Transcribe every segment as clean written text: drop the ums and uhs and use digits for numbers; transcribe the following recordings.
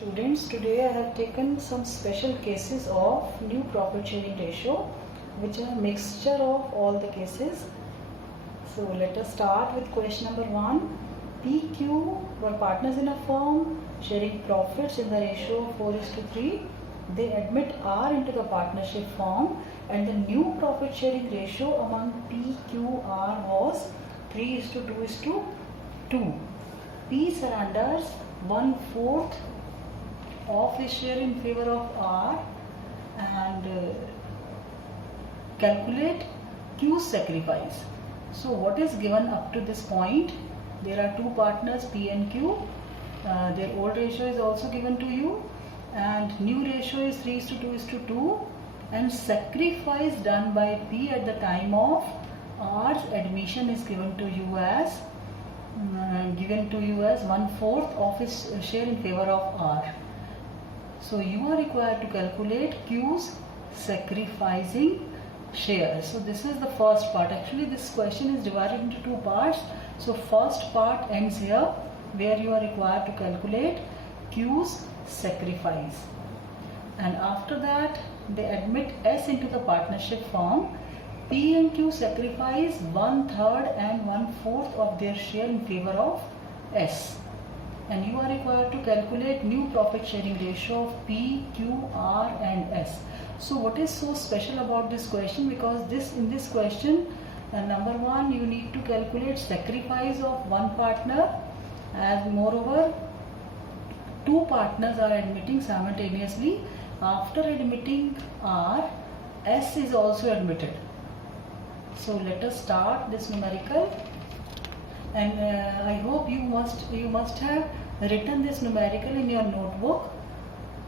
Students, today I have taken some special cases of new profit sharing ratio, which are a mixture of all the cases. So let us start with question number 1. PQ were partners in a firm sharing profits in the ratio of 4:3. They admit R into the partnership firm and the new profit sharing ratio among PQR was 3:2:2. P surrenders 1/4 of his share in favor of R and calculate Q's sacrifice. So what is given up to this point? There are two partners P and Q. Their old ratio is also given to you and new ratio is 3:2:2 and sacrifice done by P at the time of R's admission is given to you as 1/4 of his share in favor of R. So you are required to calculate Q's sacrificing share. So this is the first part. Actually this question is divided into two parts. So first part ends here where you are required to calculate Q's sacrifice. And after that they admit S into the partnership firm. P and Q sacrifice 1/3 and 1/4 of their share in favor of S. And you are required to calculate new profit sharing ratio of P, Q, R and S. So what is so special about this question? Because in this question, number 1, you need to calculate sacrifice of one partner, as moreover 2 partners are admitting simultaneously. After admitting R, S is also admitted. So let us start this numerical. And I hope you must have written this numerical in your notebook,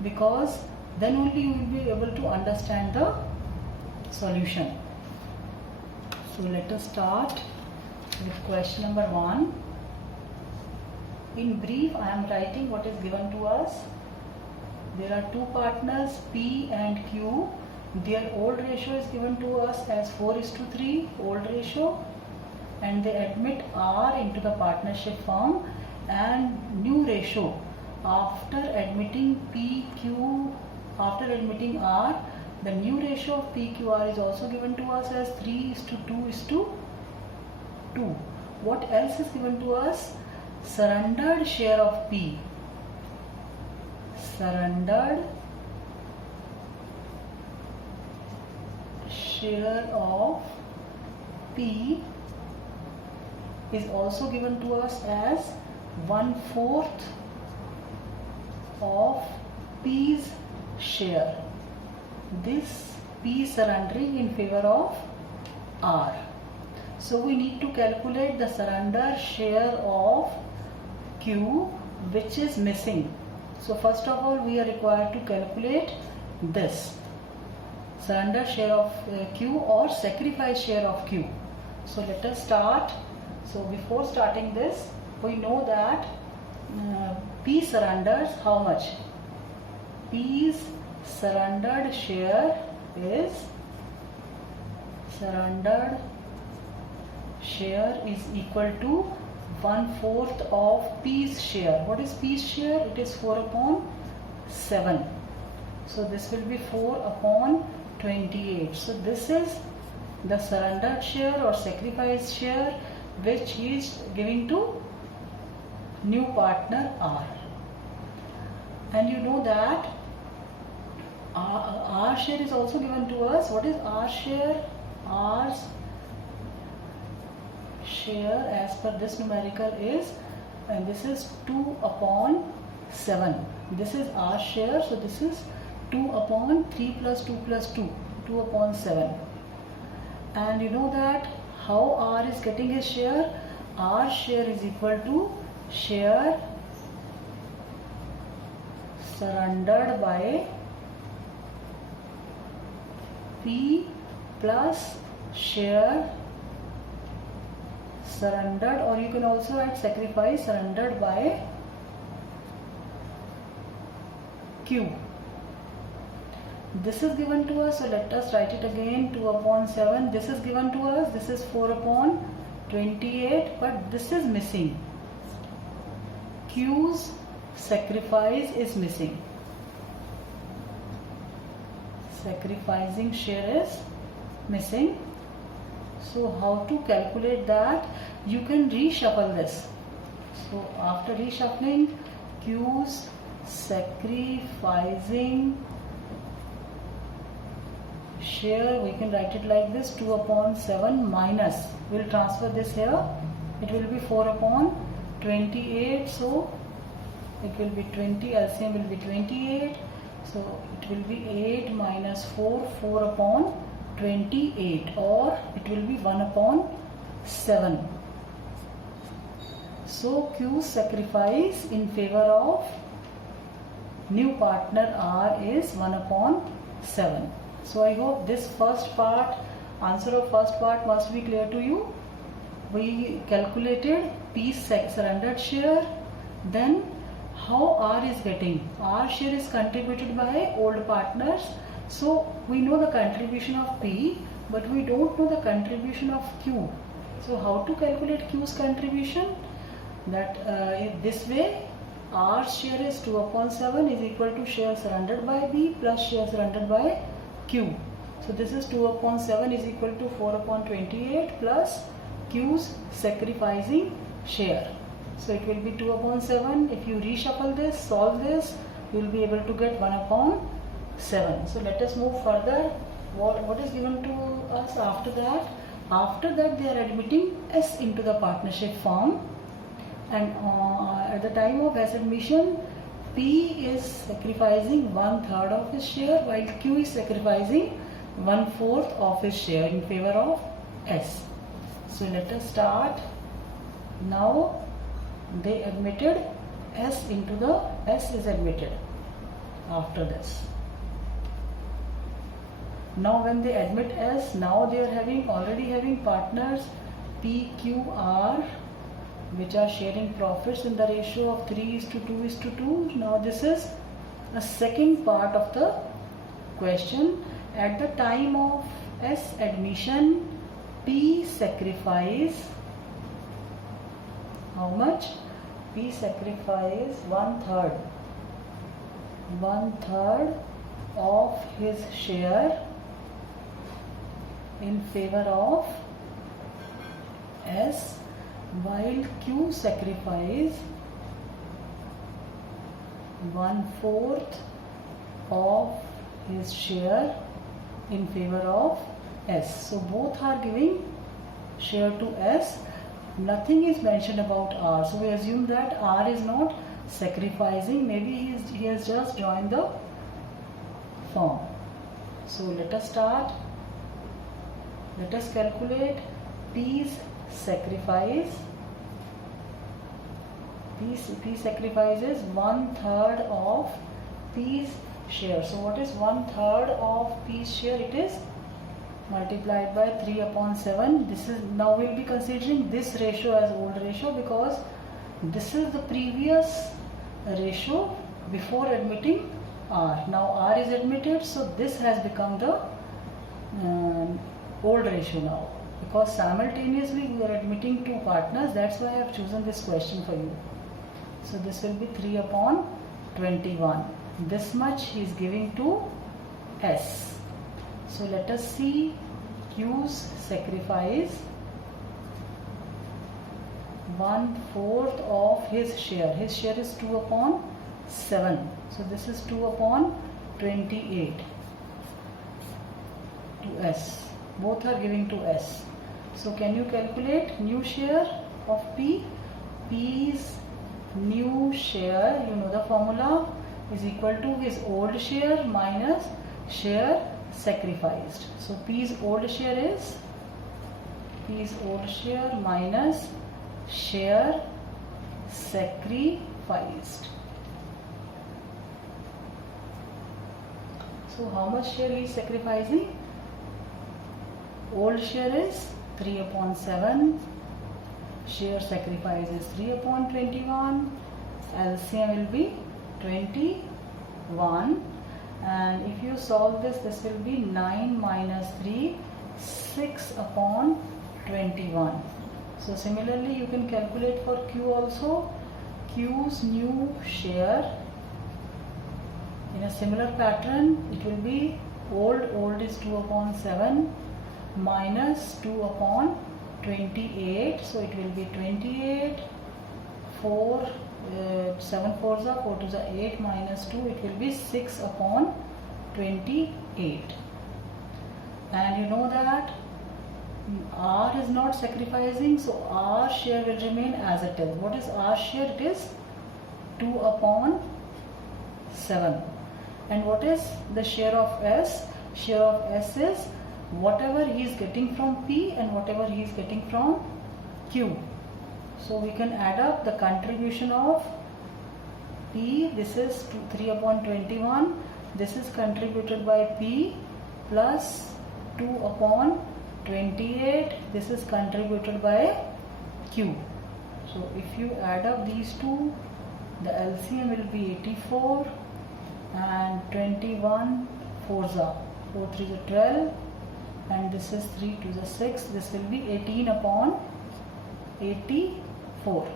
because then only you will be able to understand the solution. So let us start with question number 1. In brief, I am writing what is given to us. There are two partners P and Q. Their old ratio is given to us as 4:3 old ratio. And they admit R into the partnership firm and new ratio after admitting R, the new ratio of PQR is also given to us as 3:2:2. What else is given to us? Surrendered share of P. Surrendered share of P is also given to us as 1/4 of P's share. This P surrendering in favor of R. So we need to calculate the surrender share of Q, which is missing. So first of all we are required to calculate this surrender share of Q or sacrifice share of Q. So let us start. So before starting this, we know that P surrenders how much? P's surrendered share is equal to 1/4 of P's share. What is P's share? It is 4/7. So this will be 4/28. So this is the surrendered share or sacrifice share which he is giving to new partner R. And you know that R share is also given to us. What is R share? R's share as per this numerical is, and this is 2/7. This is R share, so this is 2/3 plus 2 plus 2, 2/7. And you know that how R is getting his share? R share is equal to share surrendered by P plus share surrendered, or you can also add sacrifice surrendered by Q. This is given to us, so let us write it again. 2/7. This is given to us. This is 4/28, but this is missing. Q's sacrifice is missing. Sacrificing share is missing. So how to calculate that? You can reshuffle this. So after reshuffling, Q's sacrificing share, we can write it like this: 2 upon 7 minus, we'll transfer this here, it will be 4 upon 28. So it will be 20, LCM will be 28. So it will be 8 minus 4, 4 upon 28, or it will be 1 upon 7. So Q's sacrifice in favor of new partner R is 1 upon 7. So I hope this first part, answer of first part must be clear to you. We calculated P's surrendered share, then how R is getting. R share is contributed by old partners. So we know the contribution of P, but we don't know the contribution of Q. So how to calculate Q's contribution? That this way, R share is 2 upon 7 is equal to share surrendered by B plus share surrendered by Q. So this is 2 upon 7 is equal to 4 upon 28 plus Q's sacrificing share. So it will be 2 upon 7. If you reshuffle this, solve this, you will be able to get 1 upon 7. So let us move further. What is given to us after that? After that, they are admitting S into the partnership firm, and at the time of S admission, P is sacrificing 1/3 of his share, while Q is sacrificing 1/4 of his share in favor of S. So let us start. Now they admitted S into the S is admitted after this. Now when they admit S, now they are already having partners P, Q, R, which are sharing profits in the ratio of 3:2:2. Now this is a second part of the question. At the time of S admission, P sacrifice how much? P sacrifice 1/3. 1/3 of his share in favor of S, while Q sacrifice 1/4 of his share in favor of S. So both are giving share to S. Nothing is mentioned about R. So we assume that R is not sacrificing. Maybe he has just joined the firm. So let us start. Let us calculate P's sacrifice. P sacrifices 1/3 of P's share. So what is 1/3 of P's share? It is multiplied by 3 upon 7. This is, now we'll be considering this ratio as old ratio, because this is the previous ratio before admitting R. Now R is admitted, so this has become the old ratio now, because simultaneously we are admitting two partners. That's why I have chosen this question for you. So this will be 3 upon 21. This much he is giving to S. So let us see Q's sacrifice 1/4 of his share. His share is 2 upon 7. So this is 2 upon 28 to S. Both are giving to S. So can you calculate new share of P? P's new share, you know the formula, is equal to his old share minus share sacrificed. So P's old share is P's old share minus share sacrificed. So how much share he is sacrificing? Old share is 3 upon 7. Share sacrifice is 3 upon 21. LCM will be 21. And if you solve this, this will be 9 minus 3, 6 upon 21. So similarly, you can calculate for Q also. Q's new share. In a similar pattern, it will be old is 2 upon 7 minus 2 upon 28. So it will be 28, 4, 7 4s are 4 2s are 8 minus 2. It will be 6 upon 28. And you know that R is not sacrificing, so R share will remain as it is. What is R share? It is 2 upon 7. And what is the share of S? Share of S is whatever he is getting from P and whatever he is getting from Q. So we can add up the contribution of P. This is 3 upon 21. This is contributed by P plus 2 upon 28. This is contributed by Q. So if you add up these two, the LCM will be 84 and 21 4s are 4 3s are 12 and this is 3 2s are 6. This will be 18 upon 84.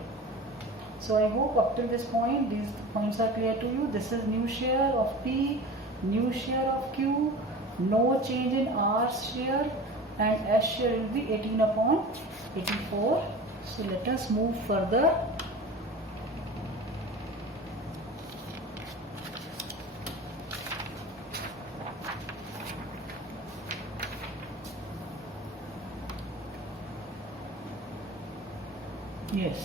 So I hope up till this point these points are clear to you. This is new share of P, new share of Q, no change in R share, and S share will be 18 upon 84. So let us move further. Yes.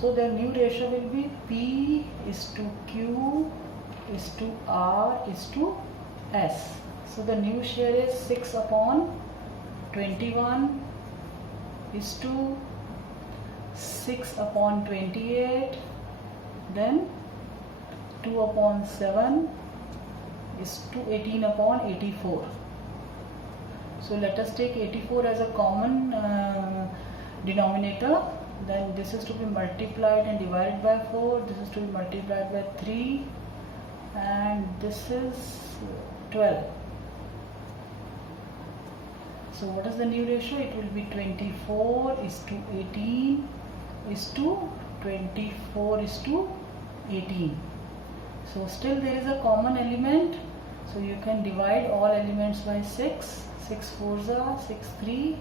So the new ratio will be P is to Q is to R is to S. So the new share is 6 upon 21 is to 6 upon 28, then 2 upon 7 is to 18 upon 84. So let us take 84 as a common denominator. Then this is to be multiplied and divided by 4, this is to be multiplied by 3, and this is 12. So what is the new ratio? It will be 24 is to 18 is to 24 is to 18. So still there is a common element, so you can divide all elements by 6. 6 4s are 6 3,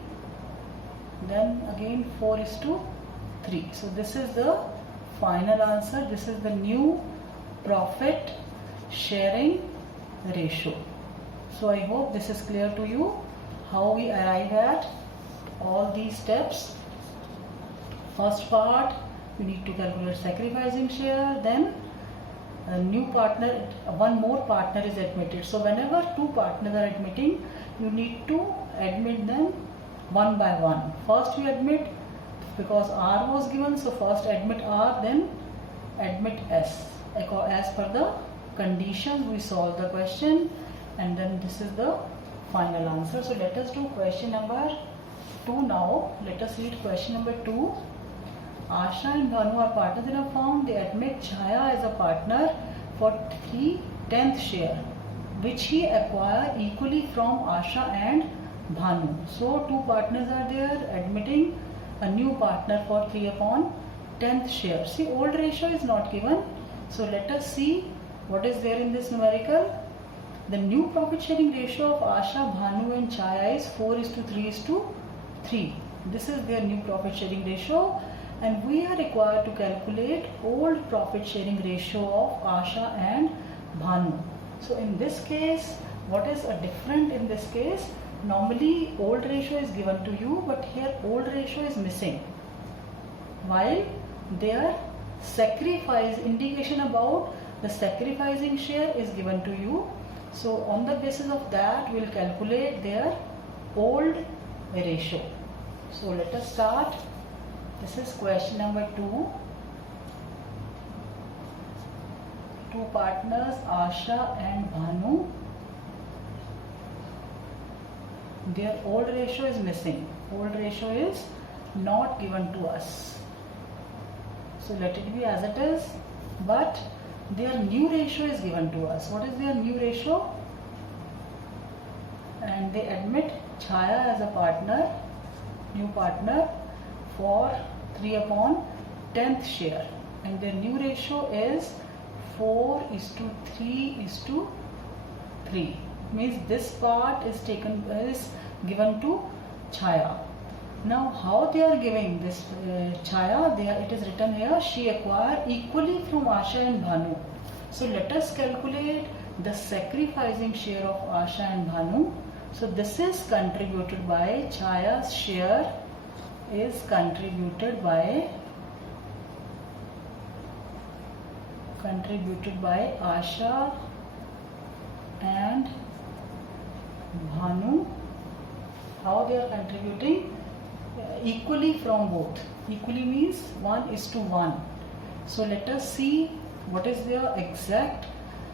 then again 4 is to 3. So this is the final answer. This is the new profit sharing ratio. So I hope this is clear to you how we arrive at all these steps. First part, we need to calculate sacrificing share, then a new partner, one more partner is admitted. So whenever two partners are admitting, you need to admit them one by one. First we admit, because R was given, so first admit R, then admit S. As per the conditions we solve the question, and then this is the final answer. So let us do question number 2 now. Let us read question number 2. Asha and Bhanu are partners in a firm. They admit Chaya as a partner for 3/10 share, which he acquired equally from Asha and Bhanu. So two partners are there admitting a new partner for 3/10 share. See, old ratio is not given. So let us see what is there in this numerical. The new profit sharing ratio of Asha, Bhanu and Chaya is 4 is to 3 is to 3. This is their new profit sharing ratio, and we are required to calculate old profit sharing ratio of Asha and Bhanu. So in this case, what is different in this case? Normally old ratio is given to you, but here old ratio is missing, while their sacrifice indication about the sacrificing share is given to you. So on the basis of that, we will calculate their old ratio. So let us start. This is question number 2. Two partners, Asha and Bhanu. Their old ratio is missing. Old ratio is not given to us. So let it be as it is. But their new ratio is given to us. What is their new ratio? And they admit Chaya as a partner, new partner, for 3/10 10th share, and their new ratio is 4:3:3. Means this part is given to Chaya. Now how they are giving this Chaya? It is written here, she acquired equally from Asha and Bhanu. So let us calculate the sacrificing share of Asha and Bhanu. So this is contributed by Chaya's share is contributed by Asha and Bhanu. How they are contributing? Equally from both. Equally means 1:1. So let us see what is their exact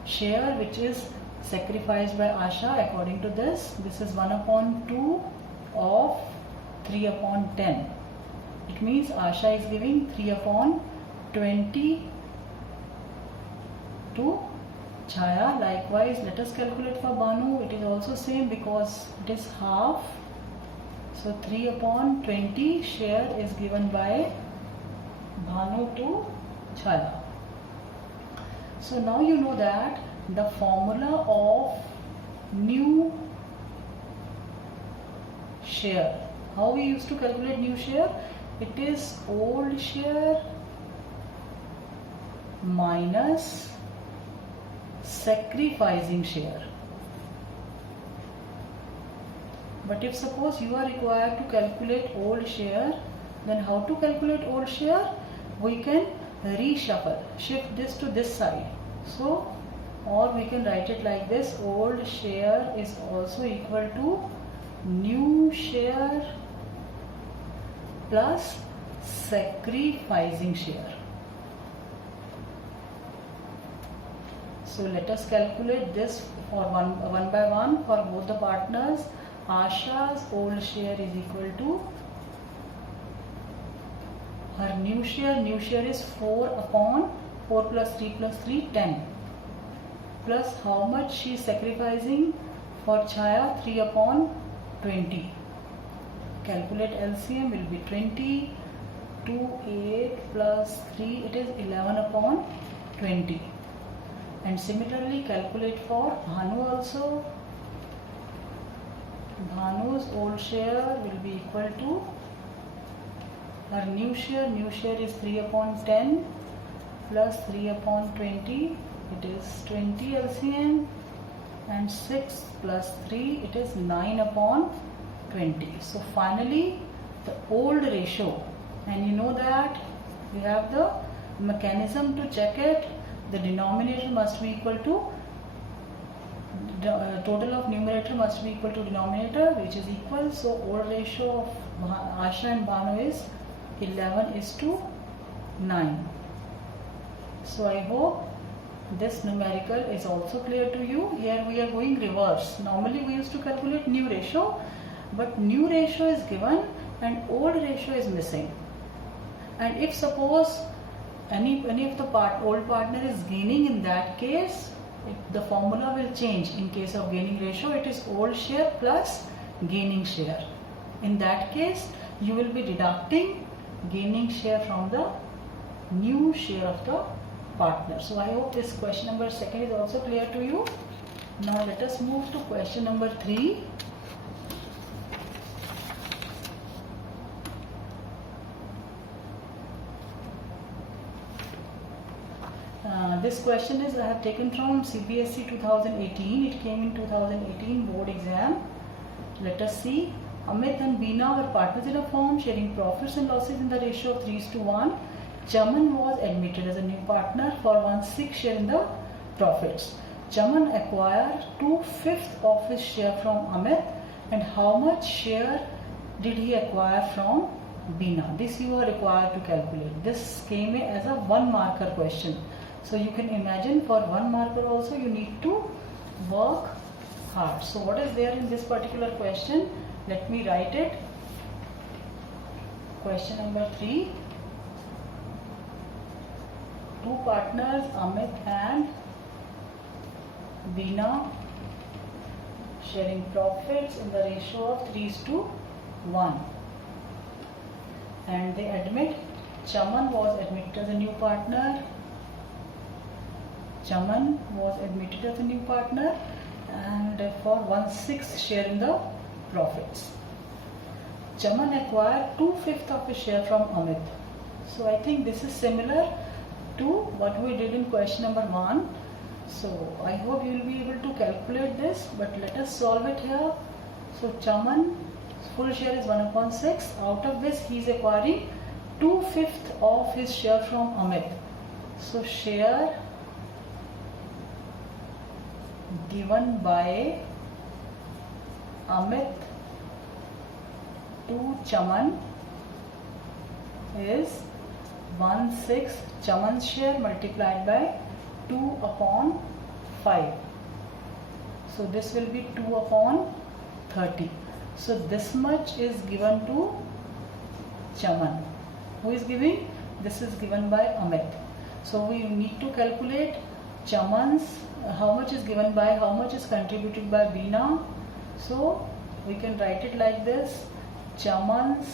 share which is sacrificed by Asha according to this. This is 1/2 of 3/10. It means Asha is giving 3/20 to Chaya. Likewise, let us calculate for Bhanu. It is also same because it is half. So 3/20 share is given by Bhanu to Chaya. So now you know that the formula of new share. How we used to calculate new share? It is old share minus sacrificing share. But if suppose you are required to calculate old share, then how to calculate old share? We can reshuffle, shift this to this side. So, or we can write it like this: old share is also equal to new share plus sacrificing share. So let us calculate this for one by one for both the partners. Asha's old share is equal to her new share. New share is 4/4 plus 3 plus 3, 10. Plus how much she is sacrificing for Chaya? 3/20. Calculate LCM will be 20. 2, 8 plus 3, it is 11/20. And similarly calculate for Bhanu also. Bhanu's old share will be equal to her new share. New share is 3/10 plus 3/20. It is 20 LCM, and 6 plus 3, it is 9/20. So finally the old ratio, and you know that we have the mechanism to check it. The denominator must be equal to total of numerator must be equal to denominator, which is equal. So old ratio of Asha and Bhanu is 11:9. So I hope this numerical is also clear to you. Here we are going reverse. Normally we used to calculate new ratio, but new ratio is given and old ratio is missing. And if suppose any of the old partner is gaining, in that case the formula will change. In case of gaining ratio, it is old share plus gaining share. In that case you will be deducting gaining share from the new share of the partner. So I hope this question number 2 is also clear to you. Now let us move to question number 3. This question is I have taken from CBSE 2018. It came in 2018 board exam. Let us see. Amit and Beena were partners in a firm sharing profits and losses in the ratio of 3:1. Chaman was admitted as a new partner for 1/6 share in the profits. Chaman acquired 2/5 of his share from Amit, and how much share did he acquire from Beena? This you are required to calculate. This came as a 1 marker question. So you can imagine for 1 marker also you need to work hard. So what is there in this particular question? Let me write it. Question number 3. Two partners, Amit and Beena, sharing profits in the ratio of 3:1. And they admit Chaman was admitted as a new partner. Chaman was admitted as a new partner and for 1/6 share in the profits. Chaman acquired 2/5 of his share from Amit. So I think this is similar to what we did in question number 1. So I hope you will be able to calculate this, but let us solve it here. So Chaman full share is 1/6. Out of this he is acquiring 2/5 of his share from Amit. So share given by Amit to Chaman is 1/6 Chaman's share multiplied by 2/5. So this will be 2/30. So this much is given to Chaman. Who is giving? This is given by Amit. So we need to calculate Chaman's, how much is given by, how much is contributed by Beena. So we can write it like this. Chaman's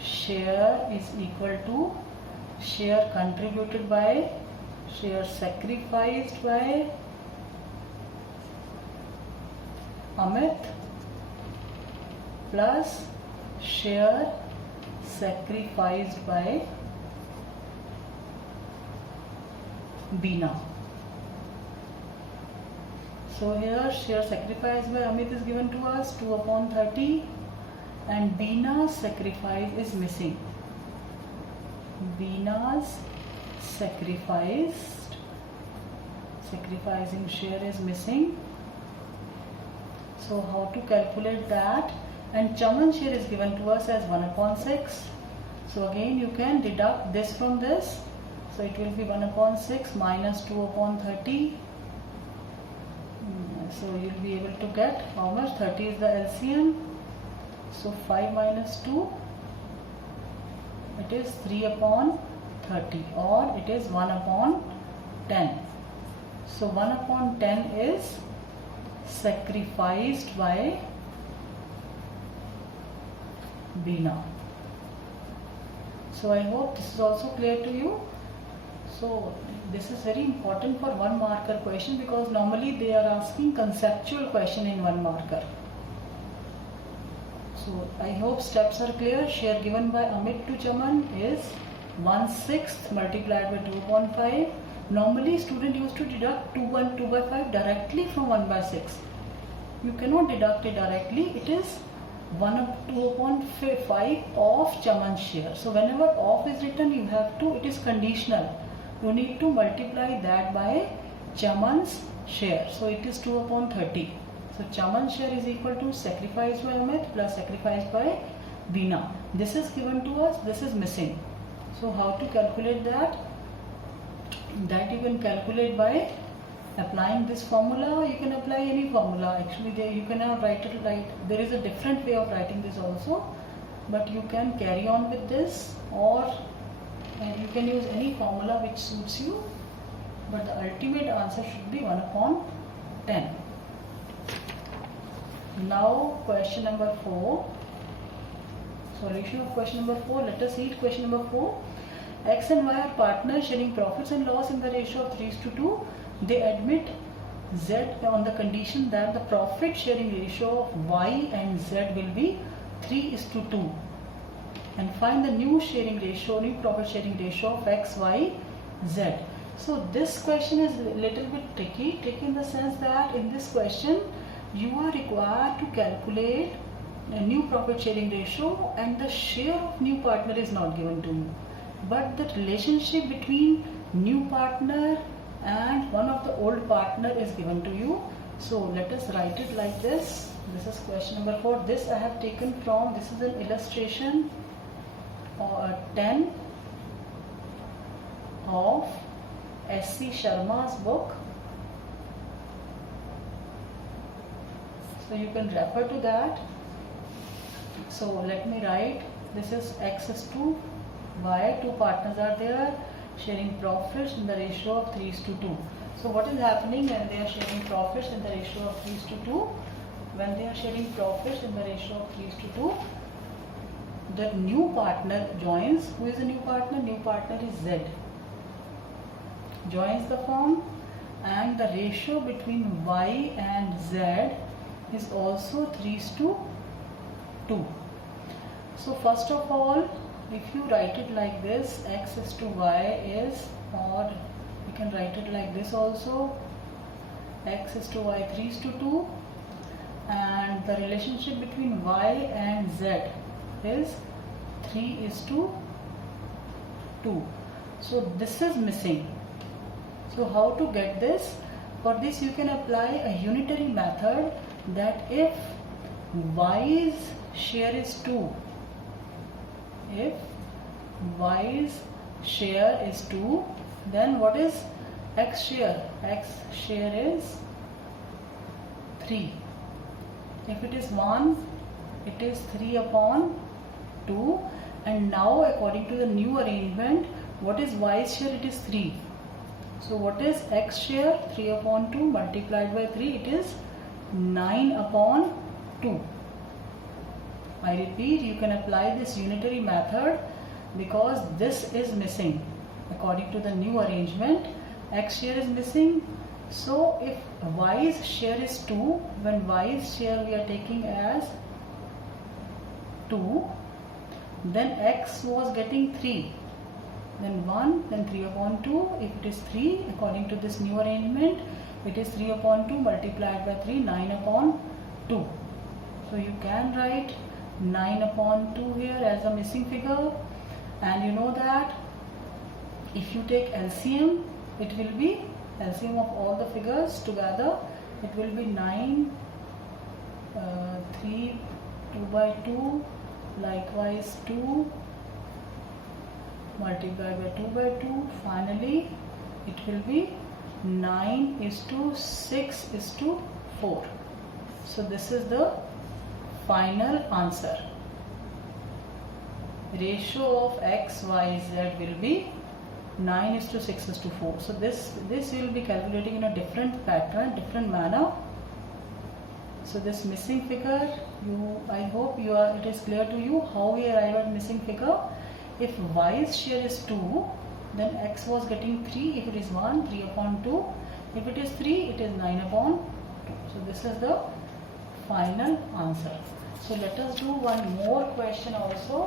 share is equal to share contributed by, share sacrificed by Amit plus share sacrificed by Beena. So here share sacrificed by Amit is given to us 2/30 and Beena's sacrifice is missing. Beena's sacrificing share is missing. So how to calculate that? And Chaman's share is given to us as 1/6. So again you can deduct this from this. So it will be 1/6 minus 2/30. So you will be able to get how much? 30 is the LCM. So 5 minus 2, it is 3/30 or it is 1/10. So 1/10 is sacrificed by Beena. So I hope this is also clear to you. So this is very important for 1 marker question because normally they are asking conceptual question in 1 marker. So I hope steps are clear. Share given by Amit to Chaman is 1/6 multiplied by 2/5. Normally student used to deduct 2/5 directly from 1/6. You cannot deduct it directly. It is 2/5 of Chaman's share. So whenever of is written, you have to, it is conditional. You need to multiply that by Chaman's share. So it is 2/30. So Chaman's share is equal to sacrificed by Amit plus sacrificed by Beena. This is given to us, this is missing. So how to calculate that? That you can calculate by applying this formula. You can apply any formula. Actually you cannot write it like, there is a different way of writing this also. But you can carry on with this or you can use any formula which suits you, but the ultimate answer should be 1/10. Now question number 4, solution of question number 4. Let us read question number 4. X and Y are partners sharing profits and loss in the ratio of 3:2. They admit Z on the condition that the profit sharing ratio of Y and Z will be 3:2. And find the new sharing ratio, new profit sharing ratio of X, Y, Z. So this question is a little bit tricky in the sense that in this question you are required to calculate a new profit sharing ratio and the share of new partner is not given to you. But the relationship between new partner and one of the old partner is given to you. So let us write it like this. This is question number 4. This I have taken from, this is an illustration 10 of S.C. Sharma's book. So you can refer to that. So let me write, this is X is to Y, 2 partners are there sharing profits in the ratio of 3:2. So what is happening when they are sharing profits in the ratio of 3:2? When they are sharing profits in the ratio of 3:2, the new partner joins. Who is the new partner? New partner is Z. Joins the firm, and the ratio between Y and Z is also 3:2. So first of all, if you write it like this, X is to Y is, or you can write it like this also, X is to Y 3:2, and the relationship between Y and Z is 3:2. So this is missing. So how to get this? For this you can apply a unitary method, that if Y's share is 2, if Y's share is 2, then what is X share? X share is 3. If it is 1, it is 3/2. And now according to the new arrangement, what is Y's share? It is 3. So what is X share? 3/2 multiplied by 3, it is 9/2. I repeat, you can apply this unitary method because this is missing. According to the new arrangement, X share is missing. So if Y's share is 2, when Y's share we are taking as 2, then X was getting 3. Then 1, then 3/2. If it is 3, according to this new arrangement, it is 3/2 multiplied by 3, 9/2. So you can write 9/2 here as a missing figure. And you know that if you take LCM, it will be LCM of all the figures together. It will be 9, 3, 2/2, likewise 2, multiplied by 2/2. Finally, it will be 9:6:4. So this is the final answer. Ratio of X, Y, Z will be 9:6:4. So this you will be calculating in a different pattern, different manner. So this missing figure, I hope it is clear to you how we arrive at missing figure. If Y's share is 2, then X was getting 3. If it is 1, 3/2. If it is 3, it is 9/2. So this is the final answer. So let us do one more question also.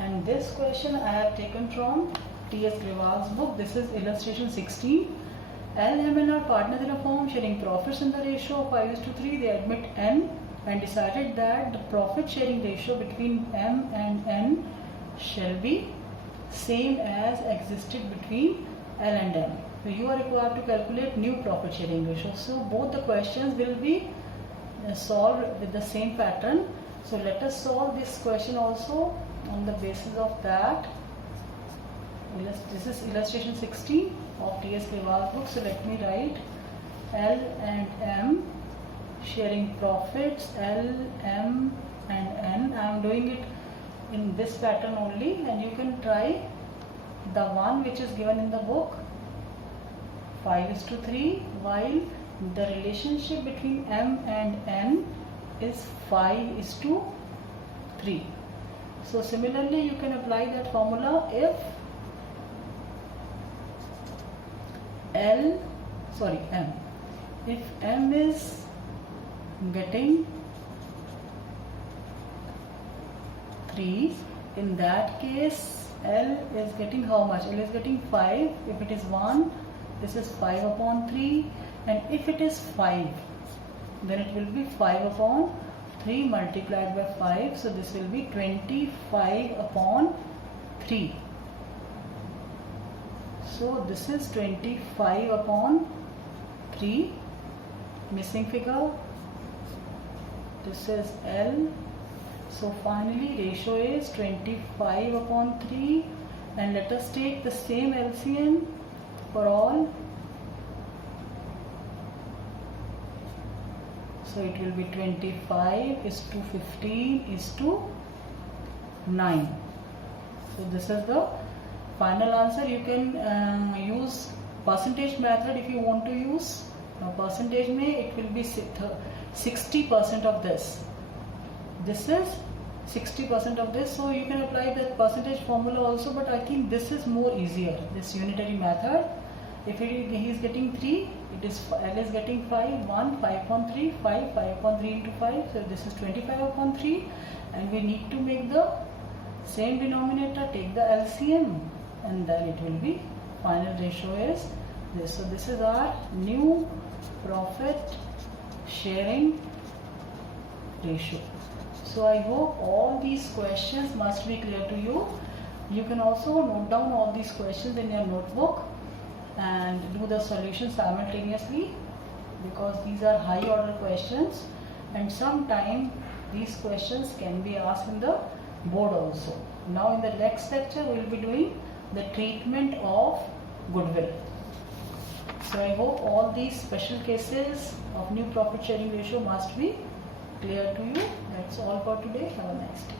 And this question I have taken from T.S. Grewal's book. This is illustration 16. L, M and are partners in a firm sharing profits in the ratio of 5:3. They admit N and decided that the profit sharing ratio between M and N shall be same as existed between L and M. So you are required to calculate new profit sharing ratio. So both the questions will be solved with the same pattern. So let us solve this question also on the basis of that. This is illustration 16 of T.S. Grewal's book. So let me write L and M sharing profits, L, M and N. I am doing it in this pattern only, and you can try the one which is given in the book, 5:3, while the relationship between M and N is 5:3. So similarly you can apply that formula if M. If M is getting 3, in that case L is getting how much? L is getting 5. If it is 1, this is 5/3, and if it is 5, then it will be 5/3 multiplied by 5. So this will be 25/3. So this is 25/3. Missing figure. This is L. So finally ratio is 25/3, and let us take the same LCM for all. So it will be 25:15:9. So this is the final answer. You can use percentage method if you want to use. Now percentage mein it will be 60% of this. This is 60% of this, so you can apply the percentage formula also, but I think this is more easier, this unitary method. If he is getting 3, it is L is getting 5, 1, 5 upon 3, 5, 5 upon 3 into 5, so this is 25 upon 3, and we need to make the same denominator, take the LCM, and then it will be, final ratio is this. So this is our new profit sharing ratio. So I hope all these questions must be clear to you. You can also note down all these questions in your notebook and do the solution simultaneously, because these are high order questions and sometime these questions can be asked in the board also. Now in the next lecture we will be doing the treatment of goodwill. So I hope all these special cases of new profit sharing ratio must be clear to you. That's all for today. Have a nice day.